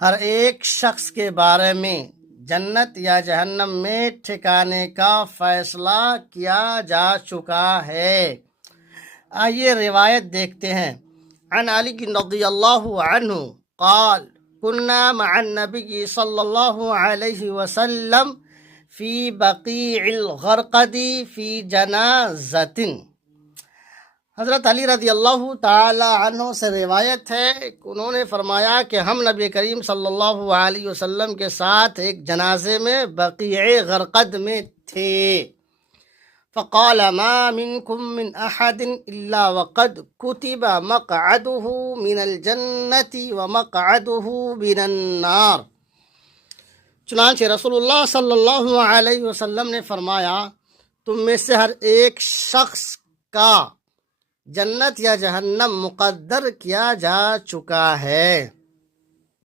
ہر ایک شخص کے بارے میں جنت یا جہنم میں ٹھکانے کا فیصلہ کیا جا چکا ہے۔ آئیے روایت دیکھتے ہیں۔ عن علی رضی اللہ عنہ قال كنا مع النبي صلی اللہ علیہ وسلم فی بقیع الغرقد فی جنازۃ۔ حضرت علی رضی اللہ تعالی عنہ سے روایت ہے کہ انہوں نے فرمایا کہ ہم نبی کریم صلی اللہ علیہ وسلم کے ساتھ ایک جنازے میں بقیع غرقد میں تھے۔ فقال ما منكم من احد الا وقد كتب مقعده من الجنة ومقعده من النار۔ چنانچہ رسول اللہ صلی اللہ علیہ وسلم نے فرمایا تم میں سے ہر ایک شخص کا جنت یا جہنم مقدر کیا جا چکا ہے۔